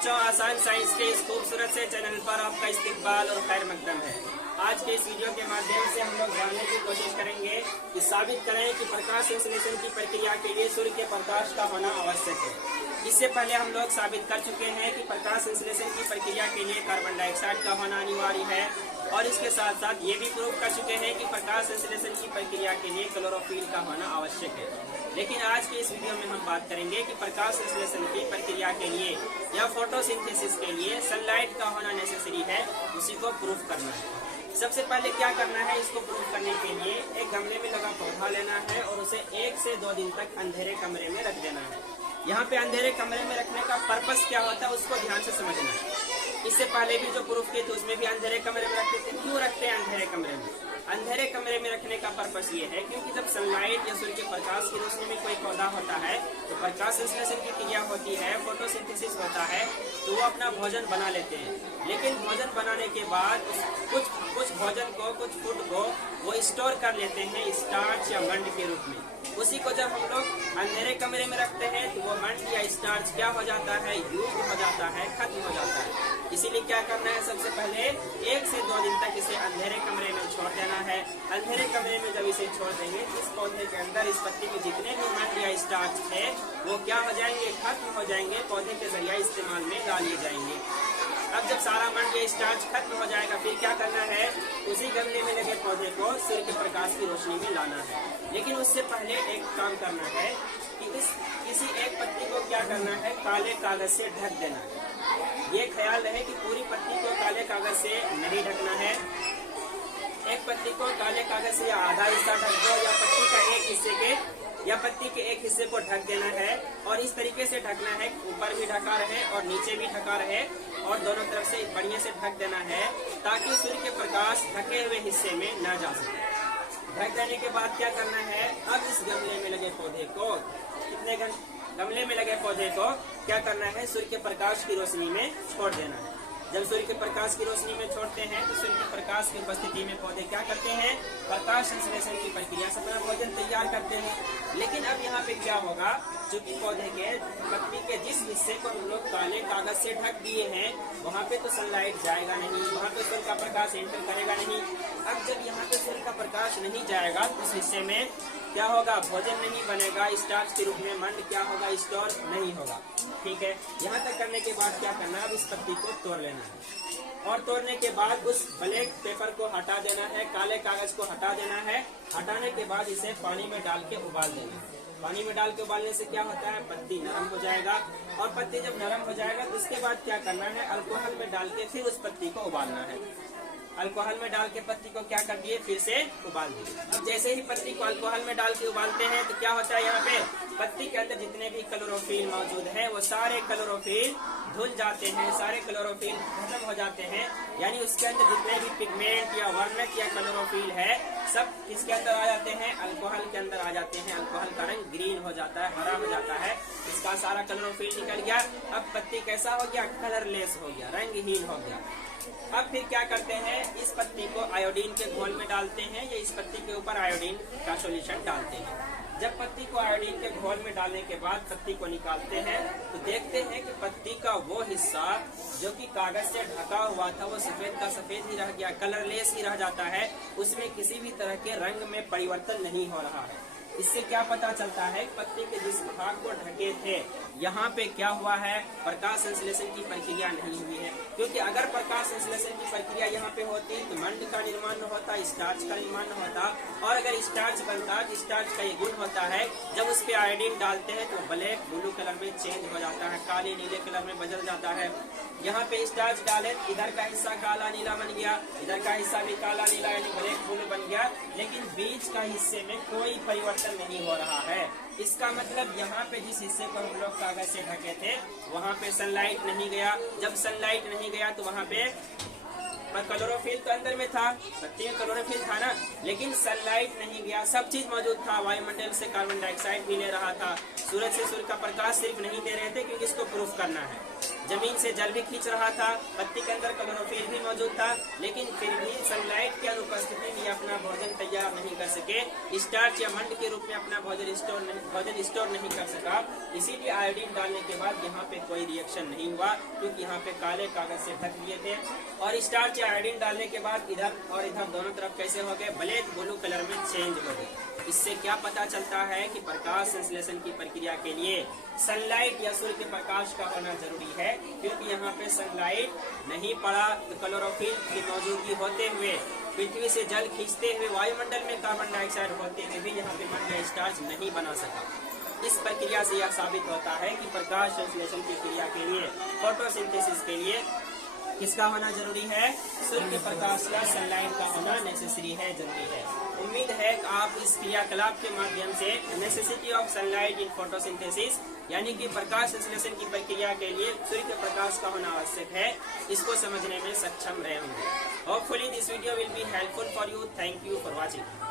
बच्चों, आसान साइंस के इस खूबसूरत से चैनल पर आपका इस्तकबाल और खैर मकदम है। आज के इस वीडियो के माध्यम से हम लोग जानने की कोशिश करेंगे कि साबित करें कि प्रकाश संश्लेषण की प्रक्रिया के लिए सूर्य के प्रकाश का होना आवश्यक है। इससे पहले हम लोग साबित कर चुके हैं कि प्रकाश संश्लेषण की प्रक्रिया के लिए कार्बन डाइऑक्साइड का होना अनिवार्य है, और इसके साथ साथ ये भी प्रूव कर चुके हैं कि प्रकाश संश्लेषण की प्रक्रिया के लिए क्लोरोफिल का होना आवश्यक है। लेकिन आज के इस वीडियो में हम बात करेंगे कि प्रकाश संश्लेषण की प्रक्रिया के लिए या फोटोसिंथेसिस के लिए सनलाइट का होना नेसेसरी है, उसी को प्रूफ करना है। सबसे पहले क्या करना है, इसको प्रूफ करने के लिए एक गमले में लगा पौधा लेना है और उसे 1 से 2 दिन तक अंधेरे कमरे में रख देना है। यहाँ पे अंधेरे कमरे में रखने का पर्पस क्या होता है उसको ध्यान से समझना है। इससे पहले भी जो प्रूफ किए थे उसमें भी अंधेरे कमरे में रखते थे। क्यों रखते हैं अंधेरे कमरे में? अंधेरे कमरे में रखने का पर्पस ये है क्योंकि जब सनलाइट या सूर्य के प्रकाश की रोशनी में कोई पौधा होता है तो प्रकाश संश्लेषण की क्रिया होती है, फोटोसिंथेसिस होता है, तो वो अपना भोजन बना लेते हैं। लेकिन भोजन बनाने के बाद कुछ भोजन को, कुछ फूड को वो स्टोर कर लेते हैं स्टार्च या मंड के रूप में। उसी को जब हम लोग अंधेरे कमरे में रखते हैं तो वो मंड या स्टार्च क्या हो जाता है, यूज हो जाता है, खत्म हो जाता है। इसीलिए क्या करना है, सबसे पहले 1 से 2 दिन तक इसे अंधेरे कमरे में छोड़ देना है। अंधेरे कमरे में जब इसे छोड़ देंगे इस पौधे के अंदर, इस पत्ती में जितने भी मंड या स्टार्च है वो क्या हो जाएंगे, खत्म हो जाएंगे, पौधे के जरिए इस्तेमाल में ला लिए जाएंगे। अब जब सारा मंड या स्टार्च खत्म हो जाएगा फिर क्या करना है, उसी गमले में लगे पौधे को सूर्य के प्रकाश की रोशनी में लाना है। लेकिन उससे पहले एक काम करना है कि किसी एक पत्ती को क्या करना है, काले कागज से ढक देना है। ये ख्याल रहे कि पूरी पत्ती को काले कागज से नहीं ढकना है। एक पत्ती को काले कागज से आधा हिस्सा ढक दो, या पत्ती के एक हिस्से को ढक देना है। और इस तरीके से ढकना है, ऊपर भी ढका रहे और नीचे भी ढका रहे, और दोनों तरफ से बढ़िया से ढक देना है ताकि सूर्य के प्रकाश ढके हुए हिस्से में न जा सके। ढक देने के बाद क्या करना है, अब इस गमले में लगे पौधे को, गमले में लगे पौधे को क्या करना है, सूर्य के प्रकाश की रोशनी में छोड़ देना है। जब सूर्य के प्रकाश की रोशनी में छोड़ते हैं तो सूर्य के प्रकाश की उपस्थिति में पौधे क्या करते हैं, प्रकाश संश्लेषण की प्रक्रिया से अपना भोजन तैयार करते हैं। लेकिन अब यहाँ पे क्या होगा, चूंकि पौधे के पत्ती के जिस हिस्से को हम लोग काले कागज से ढक दिए हैं वहाँ पे तो सनलाइट जाएगा नहीं, वहाँ पे सूर्य का प्रकाश एंटर करेगा नहीं। अब जब यहाँ पे सूर्य का प्रकाश नहीं जाएगा तो उस हिस्से में क्या होगा, भोजन नहीं बनेगा, स्टार्च के रूप में मंड क्या होगा, स्टोर नहीं होगा। ठीक है, यहाँ तक करने के बाद क्या करना है, अब इस पत्ती को तोड़ लेना है और तोड़ने के बाद उस ब्लैक पेपर को हटा देना है, काले कागज को हटा देना है। हटाने के बाद इसे पानी में डाल के उबाल देना है। पानी में डाल के उबालने से क्या होता है, पत्ती नरम हो जाएगा, और पत्ती जब नरम हो जाएगा तो उसके बाद क्या करना है, अल्कोहल में डाल के फिर उस पत्ती को उबालना है। अल्कोहल में डाल के पत्ती को क्या कर दिए, फिर से उबाल दिए। अब जैसे ही पत्ती को अल्कोहल में डाल के उबालते हैं तो क्या होता है, यहाँ पे पत्ती के अंदर जितने भी क्लोरोफिल मौजूद है वो सारे क्लोरोफिल धुल जाते हैं, सारे क्लोरोफिल खत्म हो जाते हैं। यानी उसके अंदर जितने भी पिगमेंट या वर्णक या क्लोरोफिल है सब किसके अंदर आ जाते हैं, अल्कोहल के अंदर आ जाते हैं। अल्कोहल का रंग ग्रीन हो जाता है, हरा हो जाता है, इसका सारा क्लोरोफिल निकल गया। अब पत्ती कैसा हो गया, कलरलेस हो गया, रंगहीन हो गया। अब फिर क्या करते हैं, इस पत्ती को आयोडीन के घोल में डालते हैं या इस पत्ती के ऊपर आयोडीन का सॉल्यूशन डालते हैं। जब पत्ती को आयोडीन के घोल में डालने के बाद पत्ती को निकालते हैं तो देखते हैं कि पत्ती का वो हिस्सा जो कि कागज से ढका हुआ था वो सफेद का सफेद ही रह गया, कलरलेस ही रह जाता है, उसमें किसी भी तरह के रंग में परिवर्तन नहीं हो रहा है। इससे क्या पता चलता है, पत्ती के जिस भाग को ढके थे यहाँ पे क्या हुआ है, प्रकाश संश्लेषण की प्रक्रिया नहीं हुई है। क्योंकि अगर प्रकाश संश्लेषण की प्रक्रिया यहाँ पे होती तो मंड का निर्माण न होता, स्टार्च का निर्माण न होता, और अगर स्टार्च बनता तो स्टार्च का ये गुण होता है जब उस पे आयोडीन डालते हैं तो ब्लैक ब्लू कलर में चेंज हो जाता है, काले नीले कलर में बदल जाता है। यहाँ पे स्टार्च डाले, इधर का हिस्सा काला नीला बन गया, इधर का हिस्सा भी काला नीला यानी ब्लैक ब्लू बन गया, लेकिन बीच का हिस्से में कोई परिवर्तन नहीं हो रहा है। इसका मतलब यहाँ पे जिस हिस्से को हम लोग कागज से ढके थे वहाँ पे सनलाइट नहीं गया। जब सनलाइट नहीं गया तो वहाँ पे क्लोरोफिल तो अंदर में था, पत्ती में क्लोरोफिल था ना, लेकिन सनलाइट नहीं गया, सब चीज मौजूद था। वायुमंडल से कार्बन डाइऑक्साइड भी ले रहा था, सूरज से सूर्य का प्रकाश सिर्फ नहीं दे रहे थे, क्योंकि इसको प्रूफ करना है। जमीन से जल भी खींच रहा था, पत्ती के अंदर क्लोरोफिल भी मौजूद था, लेकिन फिर भी सनलाइट की अनुपस्थिति में अपना भोजन तैयार नहीं कर सके, स्टार्च या मंड के रूप में अपना भोजन स्टोर नहीं कर सका। इसीलिए आयोडीन डालने के बाद यहाँ पे कोई रिएक्शन नहीं हुआ, क्योंकि यहाँ पे काले कागज से ढक दिए थे। और स्टार्च या आयोडीन डालने के बाद इधर और इधर दोनों तरफ कैसे हो गए, ब्लैक ब्लू कलर में चेंज हो गए। इससे क्या पता चलता है कि प्रकाश संश्लेषण की प्रक्रिया के लिए सनलाइट या सूर्य के प्रकाश का होना जरूरी है, क्योंकि यहाँ पे सनलाइट नहीं पड़ा तो क्लोरोफिल की मौजूदगी होते हुए, पृथ्वी से जल खींचते हुए, वायुमंडल में कार्बन डाइऑक्साइड होते हुए भी यहाँ पे मंड या स्टार्च नहीं बना सका। इस प्रक्रिया से यह साबित होता है कि प्रकाश संश्लेषण की क्रिया के लिए, फोटोसिंथेसिस के लिए किसका होना जरूरी है, सूर्य के प्रकाश या सनलाइट का होना नेसेसरी है, जरूरी है। उम्मीद है कि आप इस क्रियाकलाप के माध्यम से necessity of sunlight in photosynthesis यानी कि प्रकाश संश्लेषण की प्रक्रिया के लिए सूर्य के प्रकाश का होना आवश्यक है, इसको समझने में सक्षम रहे होंगे। Hopefully this video will be helpful for you. Thank you for watching.